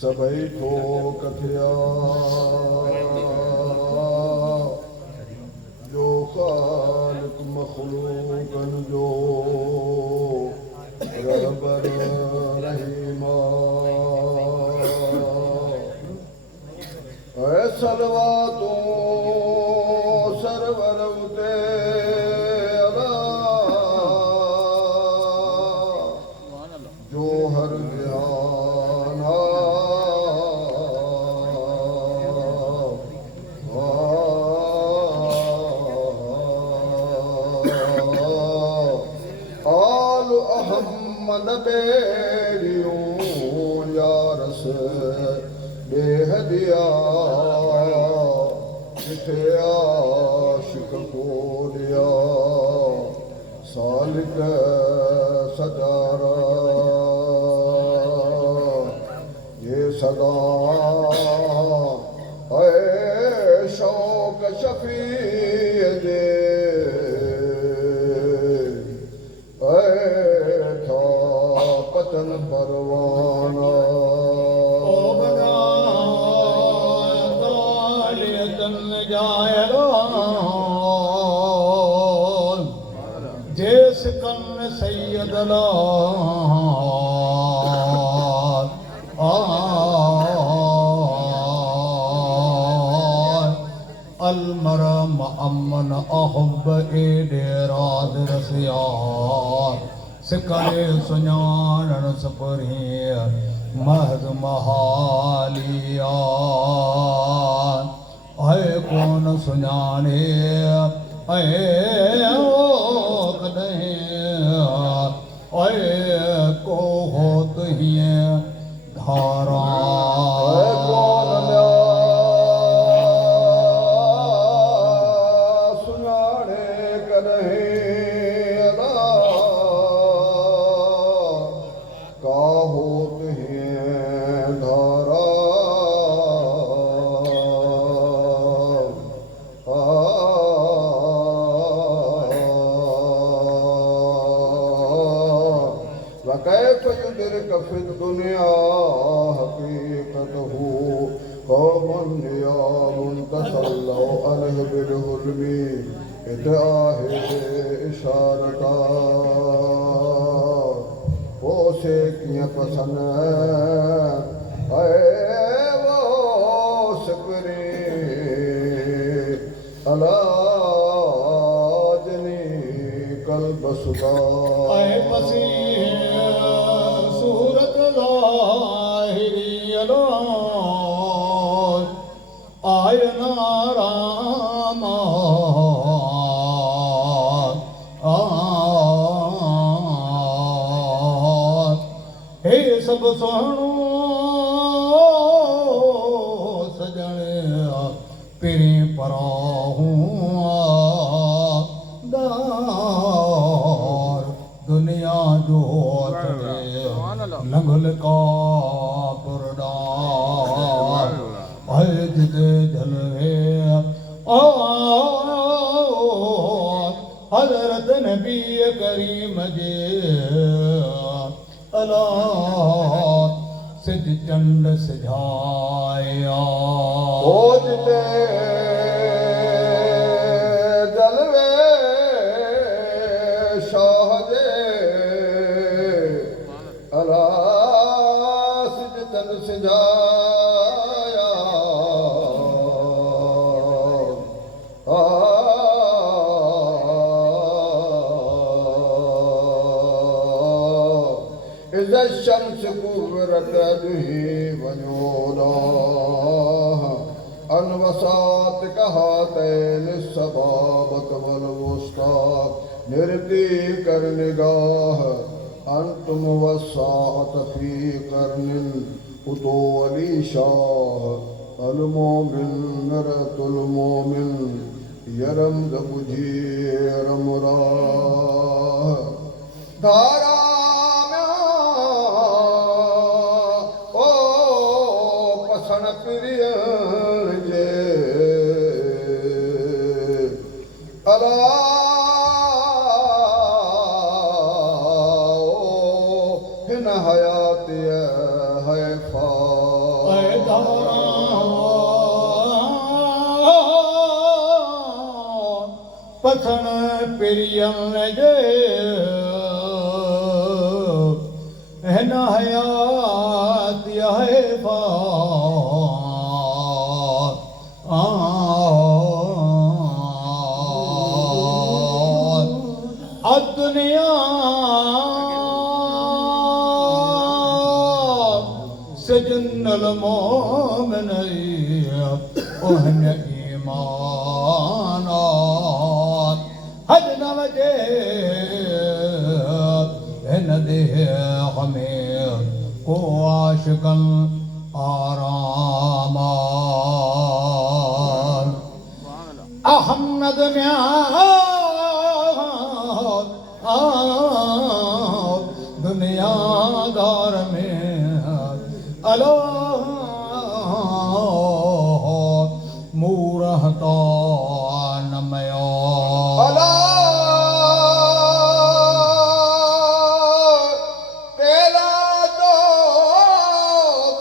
सभई थो कथिया जो ख़ालिक़ मख़लूक़न जो रहबर रहीमा ऐ सलवातूं सरवर उते अला जो हर ध्यान आल अहमद बेरियूं यारस बेहदिया किथे आशिक कोडिया सालिक सजारा ये सदा ऐ शौक शफी जे ऐ था पतन परवाना जिस कन सैयद अलमरम अमन अहब एराद रसियार सिकरे सुञाणन सपरी महज महालिया ऐ कौन सुञाणे ऐ को होत हीअं धारा सुञाणे कॾहिं का होत हीअं धारा वकैफ युदरिक फि दुनिया हकीकतहु कौमन नियामुन तसल्लौ अलैहि बिलहुल्मी इदाहे इशारता पोसे कीअं पसंद ऐ वो सिकरी अला जनी कल्ब सुदा ऐ मसीह सूरत ज़ाहिरी अला आयना रामा हे सब सुहिणो सजण पिरी पराहूं दुनिया जो लंघल का पुरडार जिद जलवे हज़रत नबी करीम जे अला सिज चंड सिझाया जिते जलवे शाह जे अला सिज चंड सिझाया इज़्ज़त शम्स कुव्वरत दुही वञोला अनवसात कहातैन सबाबत वल वुस्ता निरती कर निगाह अंतुम वसात फी करनिल उतोली शाह अल मोमिन नरतुल मोमिन यरम बुझी रमराह धारा प्रिय जे अला हिन हयात है फा पसण पिरियन जे हिन हयात है दुनिया सजनल मोमिन ओहन ईमान हद न वजे हिन देह हमें को आशिकन आराम अहमद में दुनियादार में अल्लाह मूरहता नमयो अला तेला तो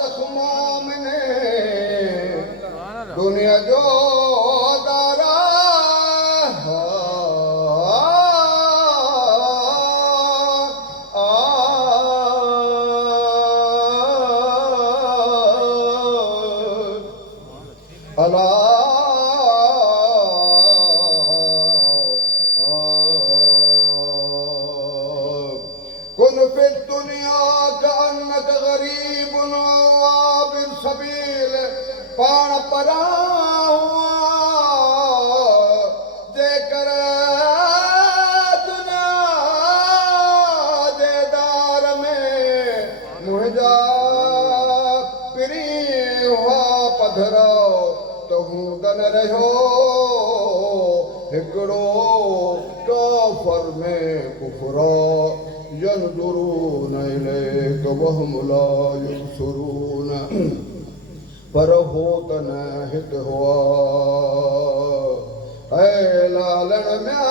जख्मों में दुनिया जो दारा अला कुन फिर दुनिया का अन्नक गरीब वाबिर सबील पाण परा जेकर दुनिया जेदार में मुझा पिरी हुआ पधरा तो हूँ दन रहो हिकड़ो काफर में कुफरा यंजुरून इलैक वहम ला युबसरून पर होत न हित हुआ ऐ लालन म्या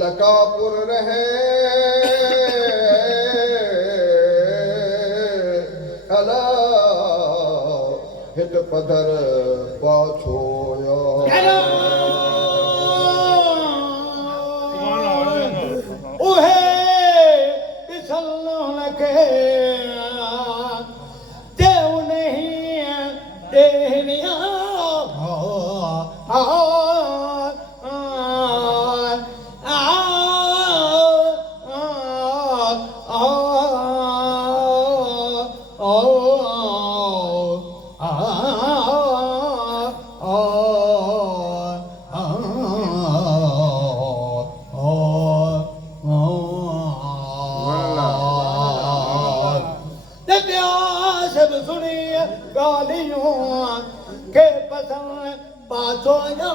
लकापुर रहे अला हित पधर पाछोया उहे पिसल लगे देव नहीं देनिया सब सुनिए गालियों के पसंद पाछोया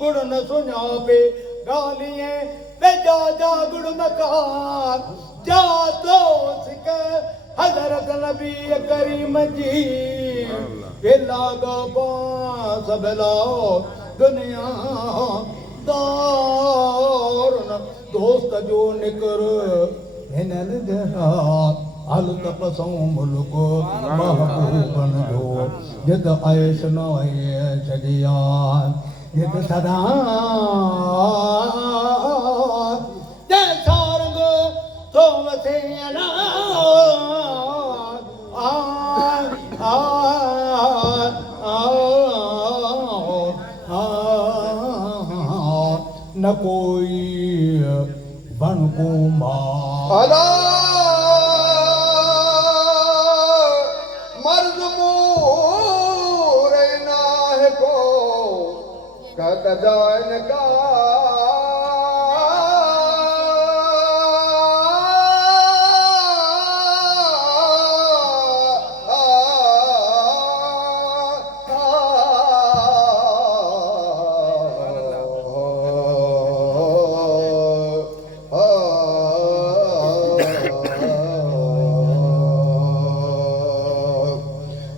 गुड़ न सुनो पे गालिए पे जा जा गुड़ मकार जा तो सिक हजरत नबी करीम जी के लागा पास बलाओ दुनिया दार दोस्त जो निकर हिनन जहा अल तपसों मुल्क महबूबन जो जिद ऐश न छदियान जिद सदा जै सारंग तो वसेना आ आ न कोई बन को अला मर्द मूर नाह को कहत जान का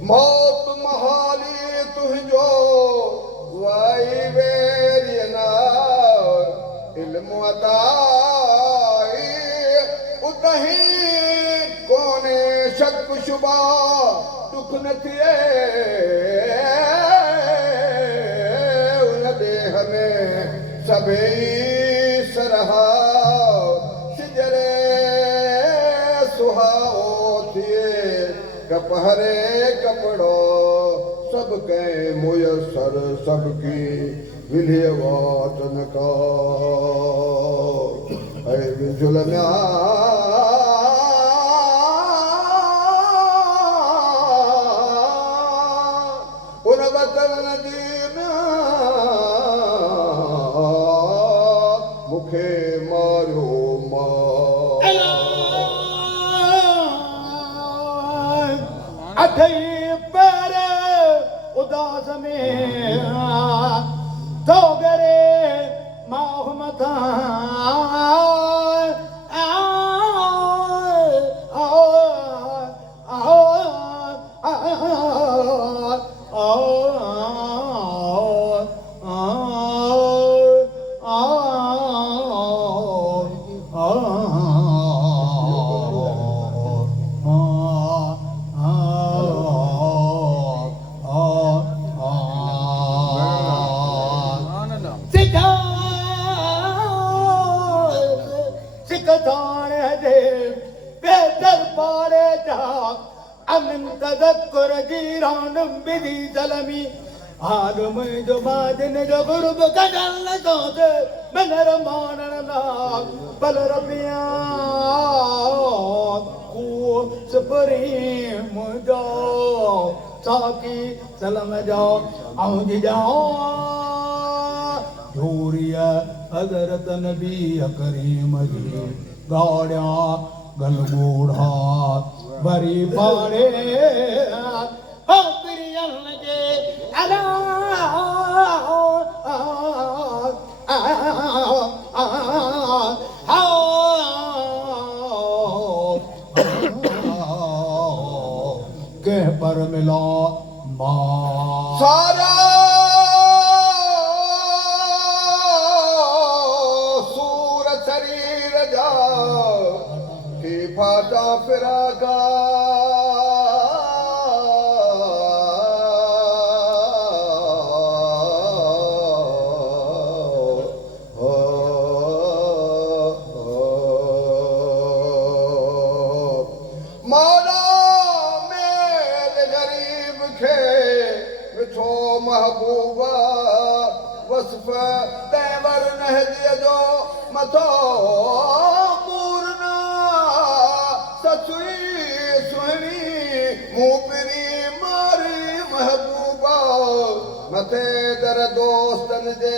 मौत महाली तुझो वै इल्म अताई उतही कोने शक शुबा दुख न थिए उन देह में सभई सरहा सिजरे सुहाओ थिए कपहरे कपड़ो सब के मुयसर सबकी विलिय वाचन का जुलम्या उन वतन नदीम मुखे मारियो मां अठई पैर उदास में तो गरे माह मथा तदक्कुर जीरानम बिदी जलमी आलम जो बादन जो गुरुब कजल सोच मनर मानन ना बल रबिया को सपरे मुजो साकी सलम जाओ आउज जाओ जोरिया हजरत नबी करीम जी गाड़िया गलगोड़ा बरी पाड़े हकरियन के अला के पर मिला मां सारा सूर शरीर जा की फाटा फिराका मौला मेल गरीब खे मिठो महबूबा वसफ तैवर नहजीअ जो मथो पूरना सचुई सुहिणी मूपरी मारी महबूबा मथे दर दोस्तन जे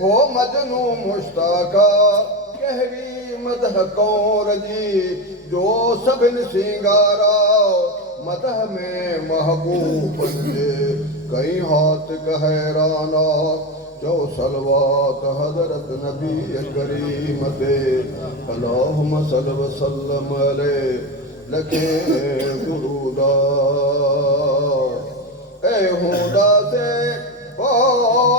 हो मजनू मुश्ताका कहड़ी मदह कौर जी जो सभिन सिंगारा मदह में महबूब जे कई हाथ कहराना जो सलवात हजरत नबी करीम ते अल्लाहुम्मा सल्ल व सल्लम अलैहि लखे गुरुदा ए हुदा से ओ